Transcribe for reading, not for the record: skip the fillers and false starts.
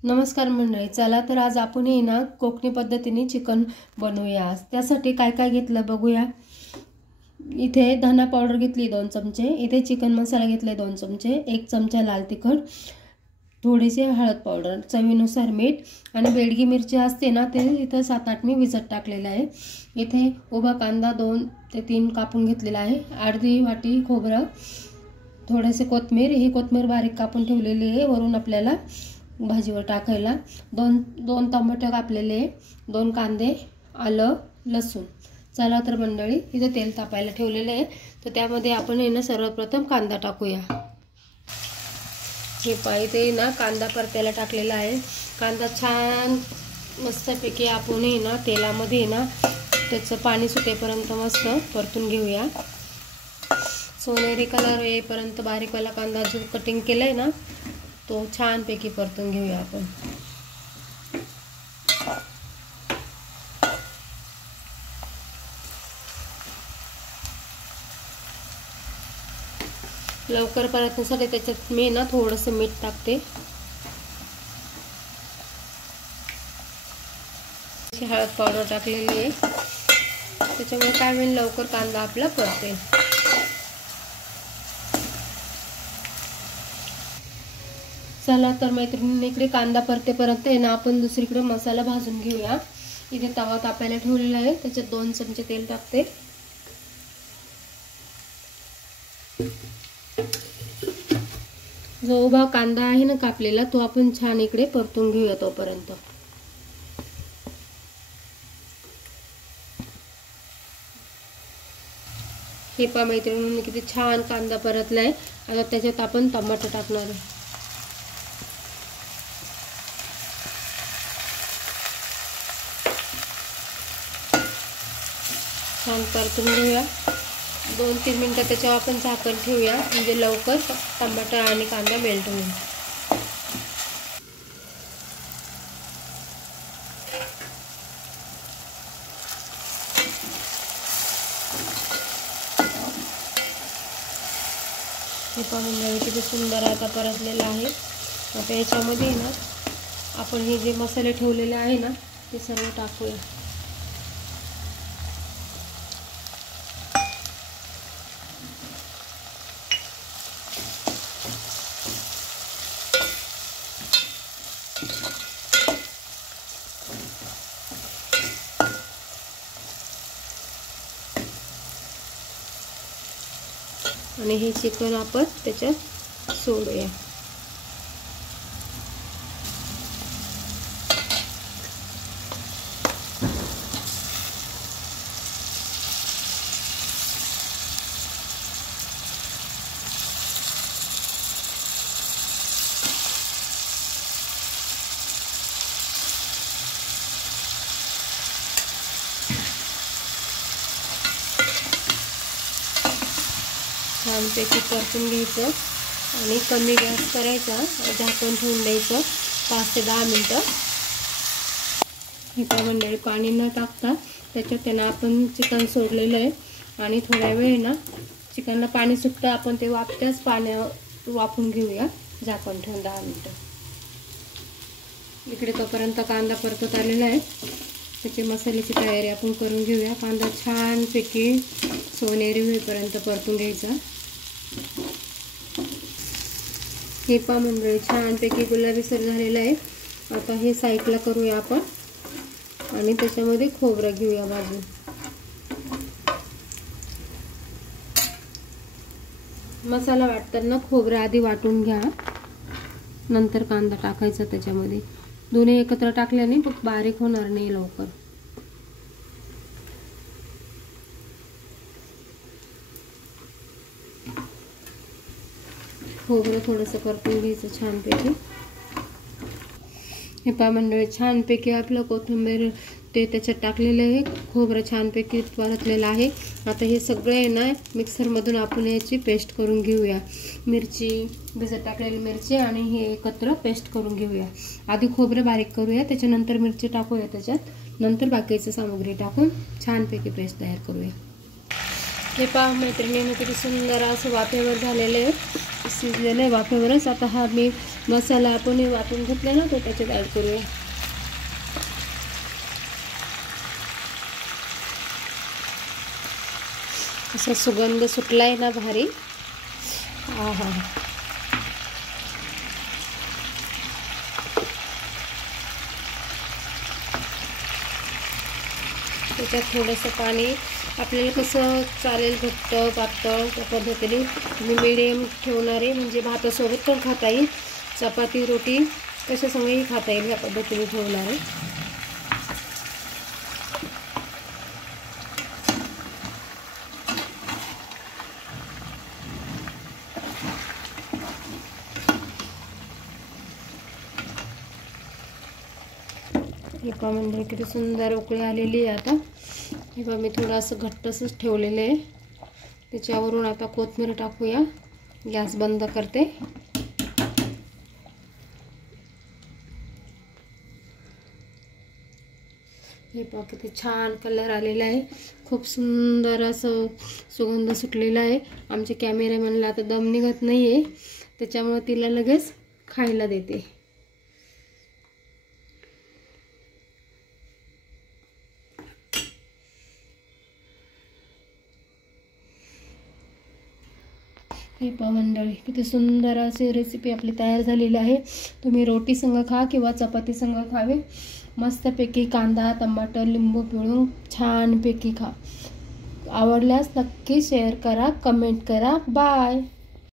नमस्कार मंडळी, चला तर आज आपण ना कोकणी पद्धतीने चिकन बनवूया। त्यासाठी काय काय घेतलं बघूया। इथे धना पावडर घेतली 2 चमचे, इथे चिकन मसाला घेतले 2 चमचे, 1 चमचा लाल तिखट, थोडीशी हळद पावडर, चवीनुसार मीठ आणि बेडगी मिरची असते ना ते इथे 7-8 मी भिजत टाकलेला आहे। इथे उभा कांदा 2 ते 3 कापून घेतलेला आहे, अर्धी वाटी खोबरं, थोडेसे कोथिंबीर, ही कोथिंबीर बारीक कापून ठेवलेली आहे वरून आपल्याला भाजीवर टाकायला। 2 टोमॅटो कापलेले, 2 कांदे, आलं, लसूण। चला तर मंडळी, इथे तेल तापायला ठेवलेले आहे तर त्यामध्ये आपण ना सर्वप्रथम कांदा टाकूया। हे पाहिजे ना कांदा परतायला टाकलेला आहे। कांदा छान मस्तपैकी आपण ना तेलामध्ये ना त्याचं पाणी सुटेपर्यंत मस्त परतून घेऊया। सोनेरी कलर येईपर्यंत बारीकवाला कांदा जो कटिंग केलाय ना तो छान पैकी परतून घेऊया आपण। लवकर परतण्यासाठी त्याच्यात मी ना थोडंसं मीठ टाकते। हळद पावडर टाकलेली आहे त्याच्यामुळे काय होईल, लवकर कांदा आपला परतेल। चला तर मैत्रिणींनी, इकडे कांदा परतेपर्यंत आहे ना आपण दुसरीकडे मसाला भाजून घेऊया। इथे तवा तापायला ठेवलेला आहे, त्याच्यात 2 चमचे तेल टाकते। जो उभा कांदा आहे ना कापलेला तो आपण छान इकडे परतून घेऊया तोपर्यंत। हे पहा मैत्रिणींनी किती छान कांदा परतलाय। आता त्याच्यात आपण टमाटर टाकणार आहे। छान परतून घेऊया, 2-3 मिनिटं त्याच्यावर आपण झाकण ठेवूया म्हणजे लवकर टमाटर आणि कांदा मेल्ट होईल। हे पाहून किती सुंदर आता परतलेला आहे। आता याच्यामध्ये ना आपण हे जे मसाले ठेवलेले आहे ना ते सर्व टाकूया। आणि हे चिकन आपण त्याच्यात सोडूया। छानपैकी परतून घ्यायचं आणि कमी गॅस करायचा, झाकण ठेवून द्यायचं 5 ते 10 मिनिटं। हे मंडळी पाणी न टाकता त्याच्यात त्यांना आपण चिकन सोडलेलं आहे आणि थोड्या वेळ ना चिकनला पाणी सुटतं आपण ते वाफत्याच पाण्यात वाफून घेऊया, झाकण ठेवून 10 मिनिटं। इकडे तोपर्यंत कांदा परतत आलेला आहे, त्याची मसाल्याची तयारी आपण करून घेऊया। कांदा छानपैकी सोनेरी होईपर्यंत परतून घ्यायचा। हे पहा मंडळी छानपैकी गुलाबीसर झालेला आहे। आता हे साईडला करूया आपण आणि त्याच्यामध्ये खोबरं घेऊया भाजून। मसाला वाटताना खोबरं आधी वाटून घ्या, नंतर कांदा टाकायचा त्याच्यामध्ये। दोन्ही एकत्र टाकल्याने बारीक होणार नाही लवकर। खोबरं थोडंसं परतून घ्यायचं छानपैकी। हे पहा मंडळी छानपैकी आपलं कोथिंबीर ते त्याच्यात टाकलेलं आहे, खोबरं छानपैकी परतलेलं आहे। आता हे सगळे ना मिक्सरमधून आपण याची पेस्ट करून घेऊया। मिरची भिजत टाकलेली मिरची आणि हे एकत्र पेस्ट करून घेऊया। आधी खोबरं बारीक करूया, त्याच्यानंतर मिरची टाकूया त्याच्यात, नंतर बाकीची सामग्री टाकून छानपैकी पेस्ट तयार करूया। हे पहा मैत्रिणींनी किती सुंदर असं वाफेवर झालेलं आहे। शिजलेलं आहे वाफेवरच. आता हा मी मसाला आपण वाटून घेतला ना तो त्याच्यात ॲड करूया. असा सुगंध सुटलाय ना भारी. हा हा त्याच्यात थोडंसं पाणी आपल्याला कसं चालेल घट्ट पातळ त्या पद्धतीने मी मिडियम ठेवणार आहे, म्हणजे भातासोबत पण खाता येईल, चपाती रोटी कशासंगही खाता येईल, या पद्धतीने ठेवणार आहे. हे पहा मंडळी किती सुंदर उकळी आलेली आहे. आता हे पहा मी थोडंसं घट्टसच ठेवलेलं आहे. त्याच्यावरून आता कोथिंबीर टाकूया. गॅस बंद करते. हे पहा किती छान कलर आलेला आहे. खूप सुंदर असं सुगंध सुटलेला आहे. आमच्या कॅमेरामॅनला आता दम निघत नाही आहे, त्याच्यामुळे तिला लगेच खायला देते. हे पहा मंडळी किती सुंदर अशी रेसिपी आपली तयार झालेली आहे. तुम्ही रोटी संग खा किंवा चपाती संग खावे. मस्तपैकी कांदा टमाटर लिंबू पिळून छानपैकी खा. आवडल्यास नक्की शेअर करा, कमेंट करा. बाय.